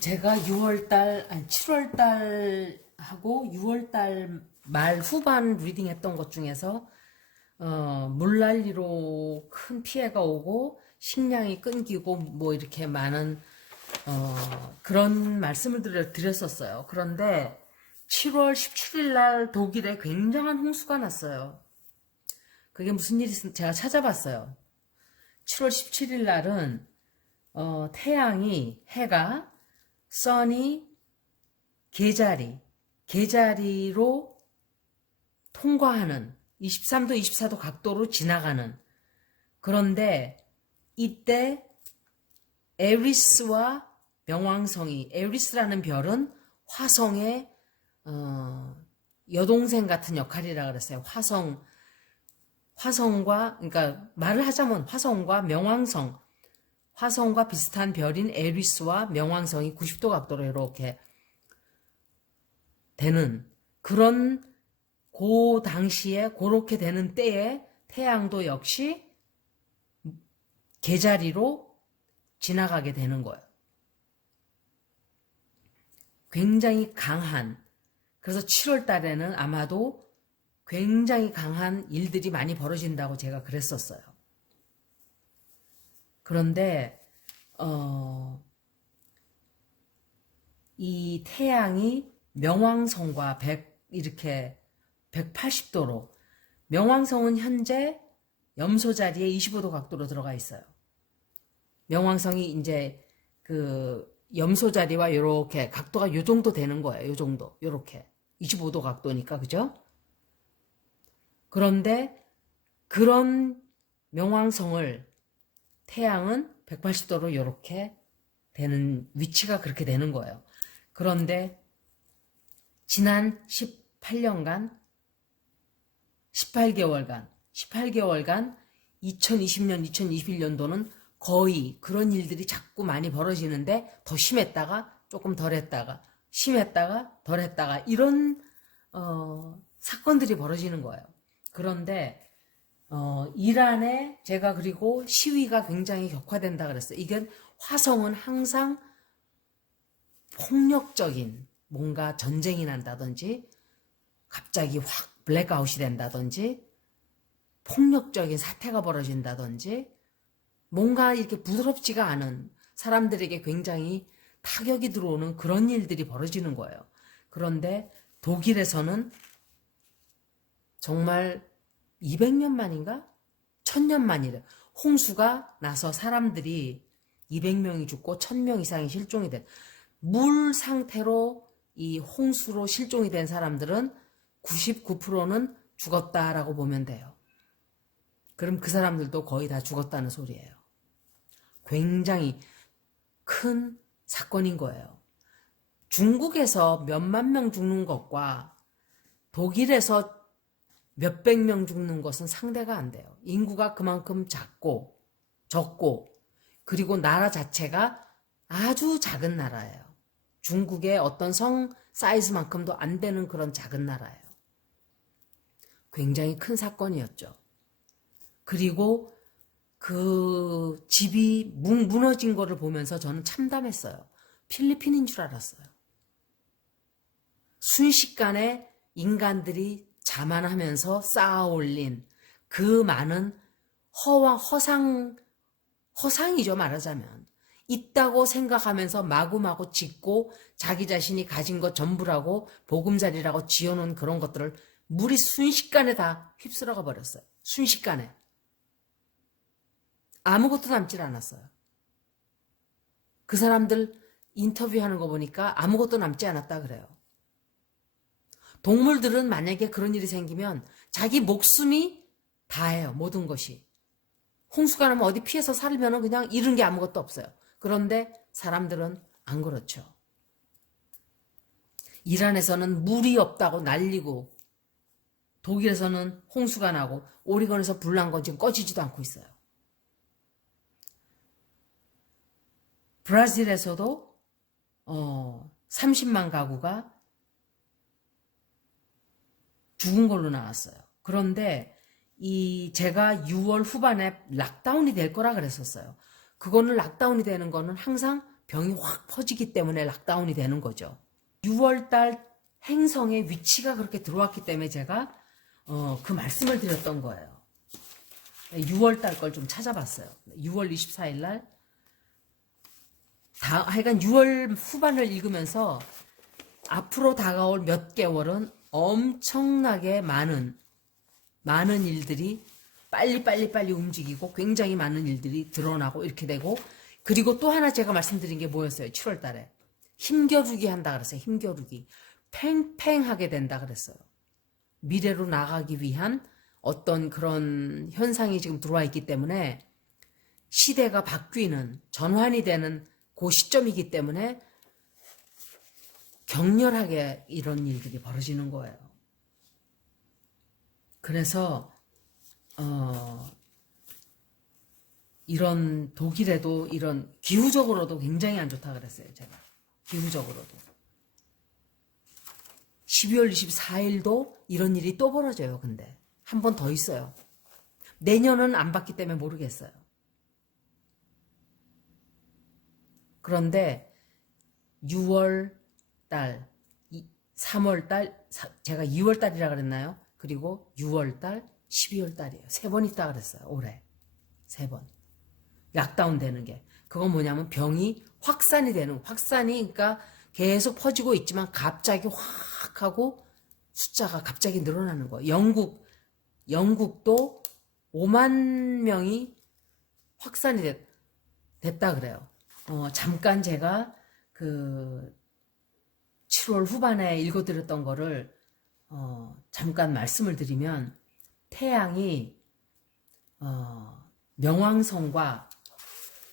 제가 7월달 하고 6월달 말 후반 리딩 했던 것 중에서, 물난리로 큰 피해가 오고, 식량이 끊기고, 뭐 이렇게 많은, 그런 말씀을 드렸었어요. 그런데 7월 17일 날 독일에 굉장한 홍수가 났어요. 그게 무슨 일이 제가 찾아봤어요. 7월 17일 날은, 해가 선이 계자리로 통과하는 23도, 24도 각도로 지나가는. 그런데 이때 에리스와 명왕성이, 에리스라는 별은 화성의 여동생 같은 역할이라 그랬어요. 화성과, 그러니까 말을 하자면 화성과 명왕성, 화성과 비슷한 별인 에리스와 명왕성이 90도 각도로 이렇게 되는 그런 그 당시에 그렇게 되는 때에 태양도 역시 계자리로 지나가게 되는 거예요. 굉장히 강한, 그래서 7월 달에는 아마도 굉장히 강한 일들이 많이 벌어진다고 제가 그랬었어요. 그런데 이 태양이 명왕성과 이렇게 180도로, 명왕성은 현재 염소 자리에 25도 각도로 들어가 있어요. 명왕성이 이제 그 염소 자리와 이렇게 각도가 요 정도 되는 거예요. 요 정도, 요렇게 25도 각도니까, 그죠? 그런데 그런 명왕성을 태양은 180도로 이렇게 되는 위치가 그렇게 되는 거예요. 그런데 지난 18개월간 2020년, 2021년도는 거의 그런 일들이 자꾸 많이 벌어지는데 더 심했다가 조금 덜했다가 심했다가 덜했다가 이런 사건들이 벌어지는 거예요. 그런데 이란에 제가 그리고 시위가 굉장히 격화된다 그랬어요. 이게 화성은 항상 폭력적인 뭔가 전쟁이 난다든지 갑자기 확 블랙아웃이 된다든지 폭력적인 사태가 벌어진다든지 뭔가 이렇게 부드럽지가 않은 사람들에게 굉장히 타격이 들어오는 그런 일들이 벌어지는 거예요. 그런데 독일에서는 정말 200년 만인가? 1000년 만이래. 홍수가 나서 사람들이 200명이 죽고 1000명 이상이 실종이 된, 물 상태로 이 홍수로 실종이 된 사람들은 99%는 죽었다라고 보면 돼요. 그럼 그 사람들도 거의 다 죽었다는 소리예요. 굉장히 큰 사건인 거예요. 중국에서 몇만 명 죽는 것과 독일에서 몇백 명 죽는 것은 상대가 안 돼요. 인구가 그만큼 적고, 그리고 나라 자체가 아주 작은 나라예요. 중국의 어떤 성 사이즈만큼도 안 되는 그런 작은 나라예요. 굉장히 큰 사건이었죠. 그리고 그 집이 무너진 거를 보면서 저는 참담했어요. 필리핀인 줄 알았어요. 순식간에 인간들이 자만하면서 쌓아 올린 그 많은 허상이죠, 말하자면. 있다고 생각하면서 마구마구 짓고 자기 자신이 가진 것 전부라고 보금자리라고 지어놓은 그런 것들을 물이 순식간에 다 휩쓸어가 버렸어요. 순식간에. 아무것도 남질 않았어요. 그 사람들 인터뷰하는 거 보니까 아무것도 남지 않았다 그래요. 동물들은 만약에 그런 일이 생기면 자기 목숨이 다예요. 모든 것이. 홍수가 나면 어디 피해서 살면 그냥 잃은 게 아무것도 없어요. 그런데 사람들은 안 그렇죠. 이란에서는 물이 없다고 난리고, 독일에서는 홍수가 나고, 오리건에서 불 난 건 지금 꺼지지도 않고 있어요. 브라질에서도 30만 가구가 죽은 걸로 나왔어요. 그런데 제가 6월 후반에 락다운이 될 거라 그랬었어요. 그거는 락다운이 되는 거는 항상 병이 확 퍼지기 때문에 락다운이 되는 거죠. 6월달 행성의 위치가 그렇게 들어왔기 때문에 제가 그 말씀을 드렸던 거예요. 6월달 걸 좀 찾아봤어요. 6월 24일 날 하여간 6월 후반을 읽으면서 앞으로 다가올 몇 개월은 엄청나게 많은 일들이 빨리 움직이고 굉장히 많은 일들이 드러나고 이렇게 되고, 그리고 또 하나 제가 말씀드린 게 뭐였어요? 7월 달에 힘겨루기 한다 그랬어요. 힘겨루기. 팽팽하게 된다 그랬어요. 미래로 나가기 위한 어떤 그런 현상이 지금 들어와 있기 때문에 시대가 바뀌는, 전환이 되는 그 시점이기 때문에 격렬하게 이런 일들이 벌어지는 거예요. 그래서 이런 독일에도 이런 기후적으로도 굉장히 안 좋다 그랬어요. 제가 기후적으로도 12월 24일도 이런 일이 또 벌어져요. 근데 한 번 더 있어요. 내년은 안 봤기 때문에 모르겠어요. 그런데 6월 달, 3월 달, 제가 2월 달이라 그랬나요? 그리고 6월 달, 12월 달이에요. 3번 있다 그랬어요. 올해 3번. 락다운 되는 게. 그건 뭐냐면 병이 확산이 되는, 확산이 그러니까 계속 퍼지고 있지만 갑자기 확 하고 숫자가 갑자기 늘어나는 거예요. 영국도 5만 명이 확산이 됐다 그래요. 잠깐 제가 그 7월 후반에 읽어드렸던 거를 잠깐 말씀을 드리면, 태양이 명왕성과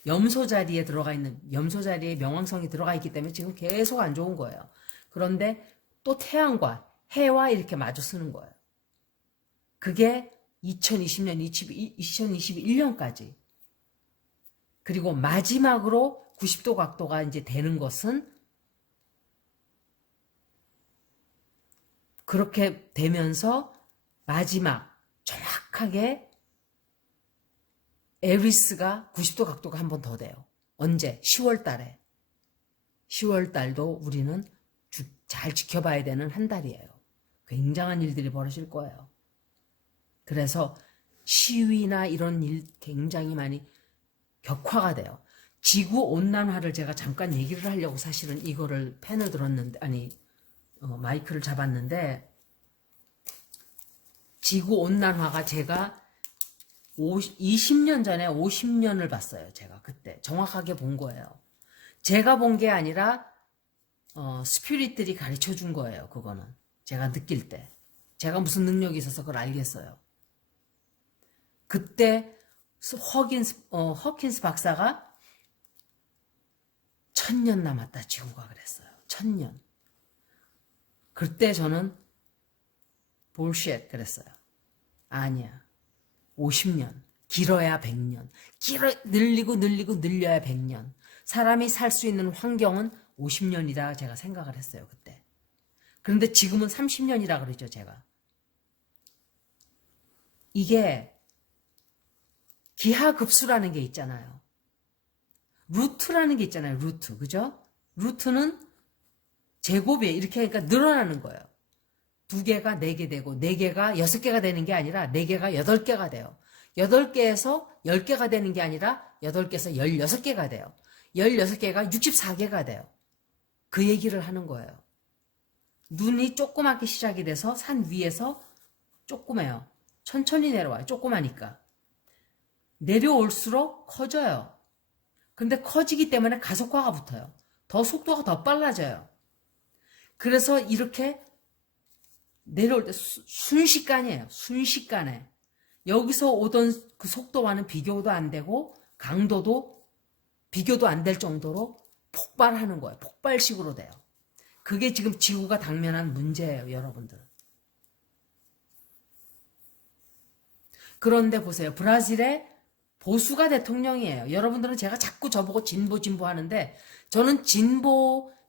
염소 자리에 들어가 있는, 염소 자리에 명왕성이 들어가 있기 때문에 지금 계속 안 좋은 거예요. 그런데 또 태양과 해와 이렇게 마주 쓰는 거예요. 그게 2020년, 2021년까지. 그리고 마지막으로 90도 각도가 이제 되는 것은, 그렇게 되면서 마지막 정확하게 에리스가 90도 각도가 한 번 더 돼요. 언제? 10월 달에. 10월 달도 우리는 잘 지켜봐야 되는 한 달이에요. 굉장한 일들이 벌어질 거예요. 그래서 시위나 이런 일 굉장히 많이 격화가 돼요. 지구온난화를 제가 잠깐 얘기를 하려고 사실은 이거를 펜을 들었는데, 마이크를 잡았는데, 지구온난화가 제가 20년 전에 50년을 봤어요. 제가 그때 정확하게 본 거예요. 제가 본 게 아니라 스피릿들이 가르쳐 준 거예요. 그거는 제가 느낄 때, 제가 무슨 능력이 있어서 그걸 알겠어요. 그때 허킨스 박사가 1000년 남았다 지구가 그랬어요. 1000년. 그때 저는 bullshit 그랬어요. 아니야. 50년. 길어야 100년. 늘려야 100년. 사람이 살 수 있는 환경은 50년이다 제가 생각을 했어요. 그때. 그런데 지금은 30년이라 그러죠. 제가. 이게 기하급수라는 게 있잖아요. 루트라는 게 있잖아요. 루트. 그죠? 루트는 제곱이에요. 이렇게 하니까 늘어나는 거예요. 2개가 4개 되고 4개가 6개가 되는 게 아니라 4개가 8개가 돼요. 8개에서 10개가 되는 게 아니라 8개에서 16개가 돼요. 16개가 64개가 돼요. 그 얘기를 하는 거예요. 눈이 조그맣게 시작이 돼서 산 위에서 조그매요. 천천히 내려와요. 조그마니까. 내려올수록 커져요. 근데 커지기 때문에 가속화가 붙어요. 더 속도가 더 빨라져요. 그래서 이렇게 내려올 때 순식간이에요. 순식간에. 여기서 오던 그 속도와는 비교도 안 되고 강도도 비교도 안 될 정도로 폭발하는 거예요. 폭발식으로 돼요. 그게 지금 지구가 당면한 문제예요. 여러분들. 그런데 보세요. 브라질의 보수가 대통령이에요. 여러분들은 제가 자꾸 저보고 진보 하는데, 저는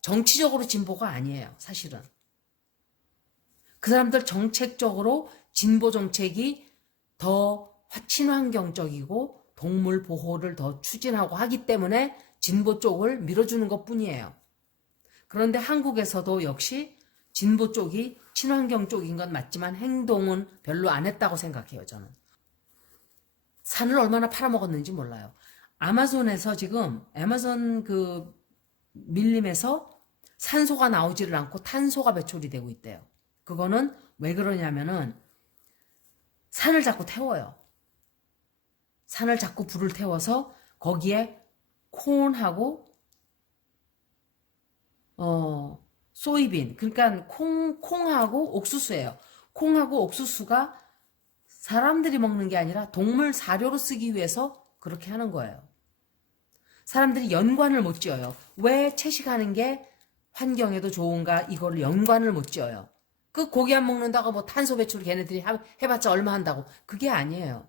정치적으로 진보가 아니에요. 사실은. 그 사람들 정책적으로 진보 정책이 더 친환경적이고 동물 보호를 더 추진하고 하기 때문에 진보 쪽을 밀어주는 것뿐이에요. 그런데 한국에서도 역시 진보 쪽이 친환경 쪽인 건 맞지만 행동은 별로 안 했다고 생각해요, 저는. 산을 얼마나 팔아먹었는지 몰라요. 아마존에서 지금 아마존 그 밀림에서 산소가 나오지를 않고 탄소가 배출이 되고 있대요. 그거는 왜 그러냐면은 산을 자꾸 태워요. 산을 자꾸 불을 태워서 거기에 콘하고 소이빈, 그러니까 콩하고 옥수수예요. 콩하고 옥수수가 사람들이 먹는 게 아니라 동물 사료로 쓰기 위해서 그렇게 하는 거예요. 사람들이 연관을 못 지어요. 왜 채식하는 게 환경에도 좋은가 이거를 연관을 못 지어요. 그 고기 안 먹는다고 뭐 탄소 배출 걔네들이 해봤자 얼마 한다고. 그게 아니에요.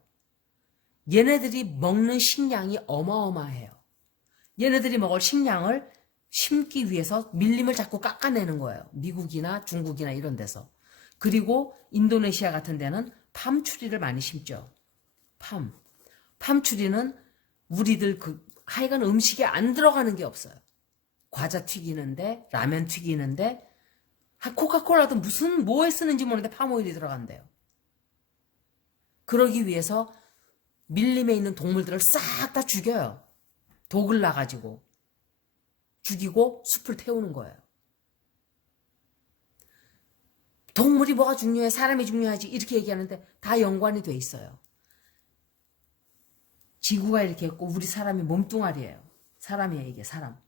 얘네들이 먹는 식량이 어마어마해요. 얘네들이 먹을 식량을 심기 위해서 밀림을 자꾸 깎아내는 거예요. 미국이나 중국이나 이런 데서. 그리고 인도네시아 같은 데는 팜추리를 많이 심죠. 팜추리는 우리들 하여간 음식에 안 들어가는 게 없어요. 과자 튀기는데, 라면 튀기는데, 코카콜라도 무슨 뭐에 쓰는지 모르는데 팜오일이 들어간대요. 그러기 위해서 밀림에 있는 동물들을 싹 다 죽여요. 독을 놔가지고. 죽이고 숲을 태우는 거예요. 동물이 뭐가 중요해? 사람이 중요하지? 이렇게 얘기하는데 다 연관이 돼 있어요. 지구가 이렇게 있고 우리 사람이 몸뚱아리예요. 사람이에요, 이게 사람.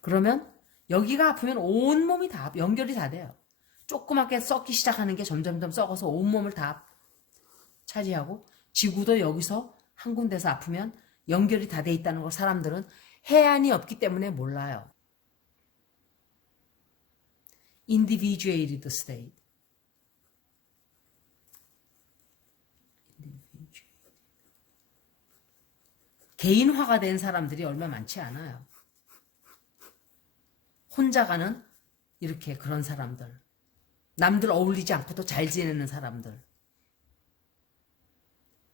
그러면 여기가 아프면 온몸이 다 연결이 다 돼요. 조그맣게 썩기 시작하는 게 점점점 썩어서 온몸을 다 차지하고 지구도 여기서 한 군데서 아프면 연결이 다 돼 있다는 걸 사람들은 해안이 없기 때문에 몰라요. Individuated state. 개인화가 된 사람들이 얼마 많지 않아요. 혼자 가는 이렇게 그런 사람들. 남들 어울리지 않고도 잘 지내는 사람들.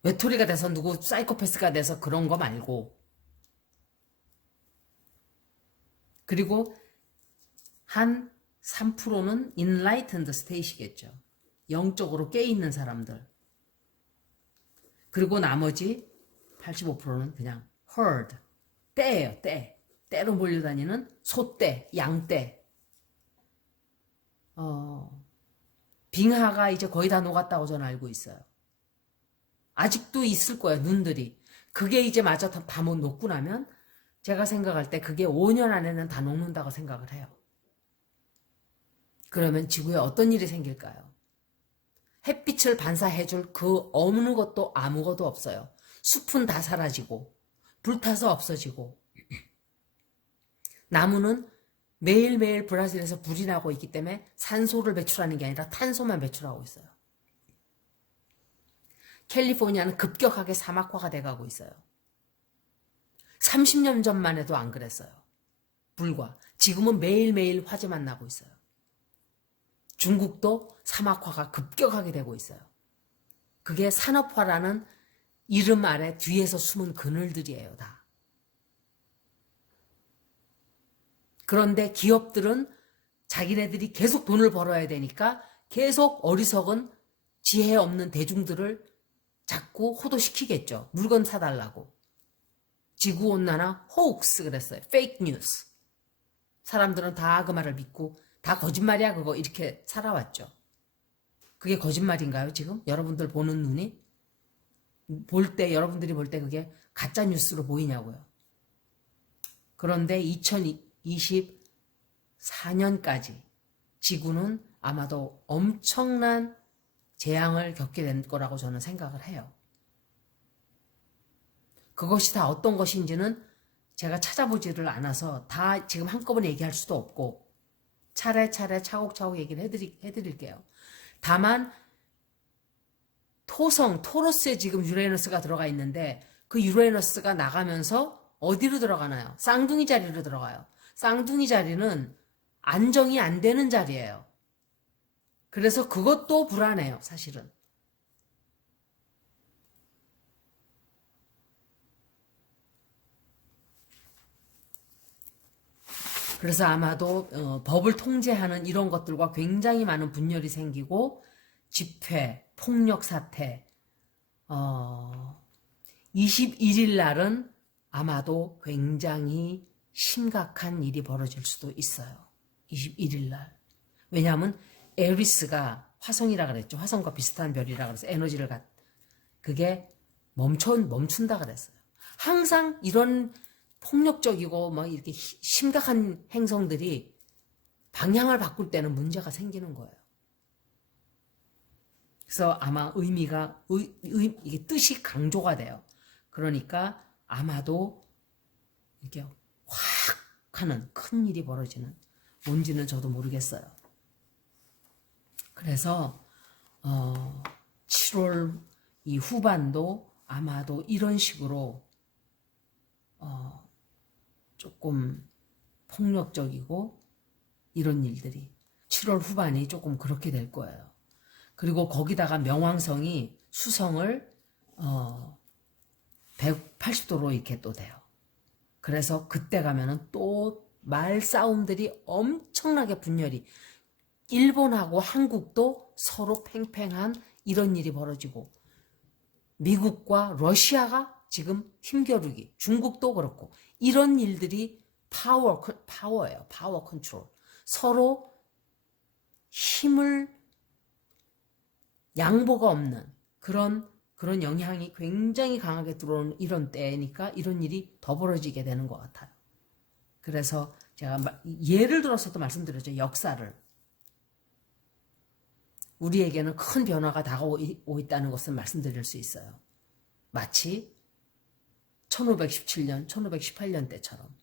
외톨이가 돼서 누구 사이코패스가 돼서 그런 거 말고. 그리고 한 3%는 enlightened state이겠죠. 영적으로 깨있는 사람들. 그리고 나머지 85%는 그냥 herd, 떼예요, 떼. 떼로 몰려다니는 소떼, 양떼. 빙하가 이제 거의 다 녹았다고 저는 알고 있어요. 아직도 있을 거예요, 눈들이. 그게 이제 마저 다 못 녹고 나면 제가 생각할 때 그게 5년 안에는 다 녹는다고 생각을 해요. 그러면 지구에 어떤 일이 생길까요? 햇빛을 반사해줄 그 어느 것도 아무것도 없어요. 숲은 다 사라지고 불타서 없어지고 나무는 매일매일 브라질에서 불이 나고 있기 때문에 산소를 배출하는 게 아니라 탄소만 배출하고 있어요. 캘리포니아는 급격하게 사막화가 돼가고 있어요. 30년 전만 해도 안 그랬어요. 불과. 지금은 매일매일 화재만 나고 있어요. 중국도 사막화가 급격하게 되고 있어요. 그게 산업화라는 이름 아래 뒤에서 숨은 그늘들이에요, 다. 그런데 기업들은 자기네들이 계속 돈을 벌어야 되니까 계속 어리석은 지혜 없는 대중들을 자꾸 호도시키겠죠. 물건 사달라고. 지구온난화 호옥스 그랬어요. 페이크 뉴스. 사람들은 다 그 말을 믿고 다 거짓말이야 그거 이렇게 살아왔죠. 그게 거짓말인가요 지금? 여러분들 보는 눈이? 여러분들이 볼 때 그게 가짜 뉴스로 보이냐고요. 그런데 2024년까지 지구는 아마도 엄청난 재앙을 겪게 될 거라고 저는 생각을 해요. 그것이 다 어떤 것인지는 제가 찾아보지를 않아서 다 지금 한꺼번에 얘기할 수도 없고 차례차례 차곡차곡 얘기를 해드릴게요. 다만 토로스에 지금 유레너스가 들어가 있는데 그 유레너스가 나가면서 어디로 들어가나요? 쌍둥이 자리로 들어가요. 쌍둥이 자리는 안정이 안 되는 자리예요. 그래서 그것도 불안해요, 사실은. 그래서 아마도 법을 통제하는 이런 것들과 굉장히 많은 분열이 생기고 집회, 폭력 사태, 21일 날은 아마도 굉장히 심각한 일이 벌어질 수도 있어요. 21일 날. 왜냐하면 에리스가 화성이라 그랬죠. 화성과 비슷한 별이라 그래서 에너지를 그게 멈춘다 그랬어요. 항상 이런 폭력적이고 막 이렇게 심각한 행성들이 방향을 바꿀 때는 문제가 생기는 거예요. 그래서 아마 이게 뜻이 강조가 돼요. 그러니까 아마도 이렇게 확 하는 큰 일이 벌어지는, 뭔지는 저도 모르겠어요. 그래서 7월 이 후반도 아마도 이런 식으로 조금 폭력적이고 이런 일들이 7월 후반이 조금 그렇게 될 거예요. 그리고 거기다가 명왕성이 수성을 180도로 이렇게 또 돼요. 그래서 그때 가면은 또 말싸움들이 엄청나게 분열이, 일본하고 한국도 서로 팽팽한 이런 일이 벌어지고, 미국과 러시아가 지금 힘겨루기, 중국도 그렇고, 이런 일들이 파워예요. 파워 컨트롤. 서로 힘을 양보가 없는 그런 영향이 굉장히 강하게 들어오는 이런 때니까 이런 일이 더 벌어지게 되는 것 같아요. 그래서 제가 예를 들어서도 말씀드렸죠. 역사를. 우리에게는 큰 변화가 다가오고 있다는 것을 말씀드릴 수 있어요. 마치 1517년, 1518년 때처럼.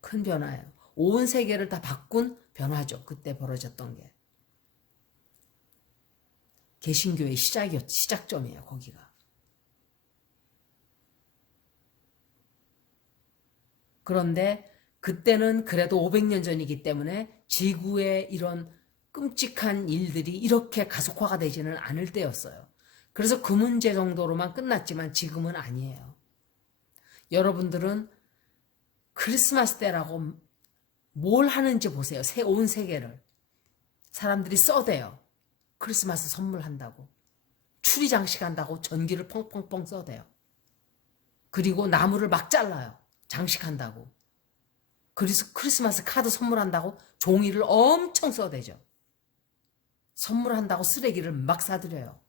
큰 변화예요. 온 세계를 다 바꾼 변화죠. 그때 벌어졌던 게. 개신교의 시작점이에요. 거기가. 그런데 그때는 그래도 500년 전이기 때문에 지구의 이런 끔찍한 일들이 이렇게 가속화가 되지는 않을 때였어요. 그래서 그 문제 정도로만 끝났지만 지금은 아니에요. 여러분들은 크리스마스 때라고 뭘 하는지 보세요. 온 세계를. 사람들이 써대요. 크리스마스 선물한다고. 추리 장식한다고 전기를 펑펑펑 써대요. 그리고 나무를 막 잘라요. 장식한다고. 그래서 크리스마스 카드 선물한다고 종이를 엄청 써대죠. 선물한다고 쓰레기를 막 사들여요.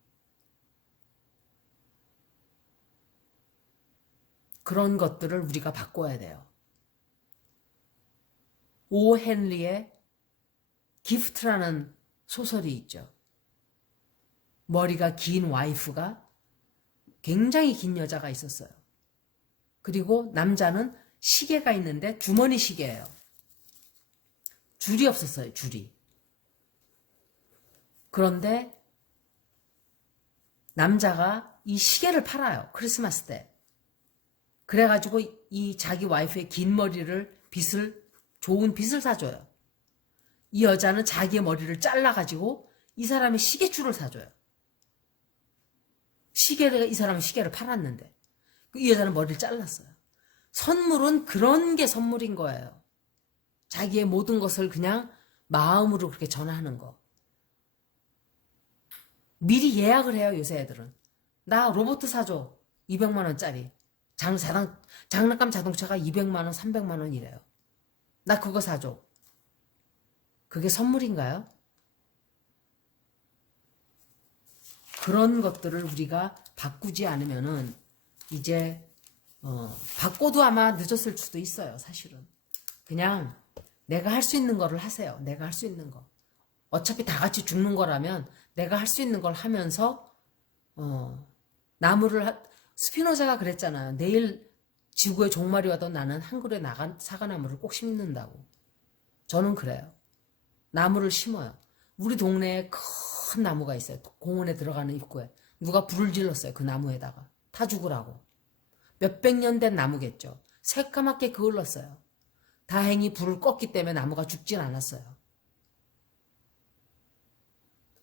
그런 것들을 우리가 바꿔야 돼요. 오 헨리의 기프트라는 소설이 있죠. 머리가 긴 와이프가, 굉장히 긴 여자가 있었어요. 그리고 남자는 시계가 있는데 주머니 시계예요. 줄이 없었어요. 줄이. 그런데 남자가 이 시계를 팔아요. 크리스마스 때. 그래가지고 이 자기 와이프의 긴 머리를 좋은 빗을 사줘요. 이 여자는 자기의 머리를 잘라가지고 이 사람의 시계줄을 사줘요. 이 사람은 시계를 팔았는데 이 여자는 머리를 잘랐어요. 선물은 그런 게 선물인 거예요. 자기의 모든 것을 그냥 마음으로 그렇게 전하는 거. 미리 예약을 해요. 요새 애들은. 나 로봇 사줘. 200만 원짜리. 장난감 자동차가 200만 원, 300만 원이래요. 나 그거 사줘. 그게 선물인가요? 그런 것들을 우리가 바꾸지 않으면은 이제 바꿔도 아마 늦었을 수도 있어요. 사실은. 그냥 내가 할 수 있는 거를 하세요. 내가 할 수 있는 거. 어차피 다 같이 죽는 거라면 내가 할 수 있는 걸 하면서 스피노자가 그랬잖아요. 내일 지구에 종말이 와도 나는 한 그루의 사과나무를 꼭 심는다고. 저는 그래요. 나무를 심어요. 우리 동네에 큰 나무가 있어요. 공원에 들어가는 입구에. 누가 불을 질렀어요. 그 나무에다가. 타 죽으라고. 몇백 년 된 나무겠죠. 새까맣게 그을렀어요. 다행히 불을 껐기 때문에 나무가 죽진 않았어요.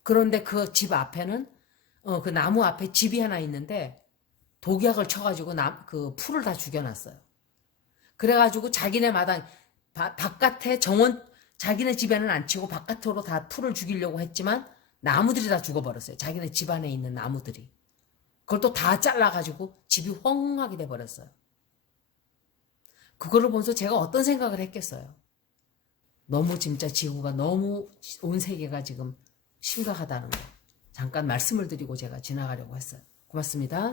그런데 그 집 앞에는 그 나무 앞에 집이 하나 있는데 독약을 쳐가지고 그 풀을 다 죽여놨어요. 그래가지고 자기네 마당 바깥에 정원, 자기네 집에는 안 치고 바깥으로 다 풀을 죽이려고 했지만 나무들이 다 죽어버렸어요. 자기네 집 안에 있는 나무들이. 그걸 또 다 잘라가지고 집이 헝하게 돼버렸어요. 그거를 보면서 제가 어떤 생각을 했겠어요. 너무 진짜 지구가 너무 온 세계가 지금 심각하다는 거. 잠깐 말씀을 드리고 제가 지나가려고 했어요. 고맙습니다.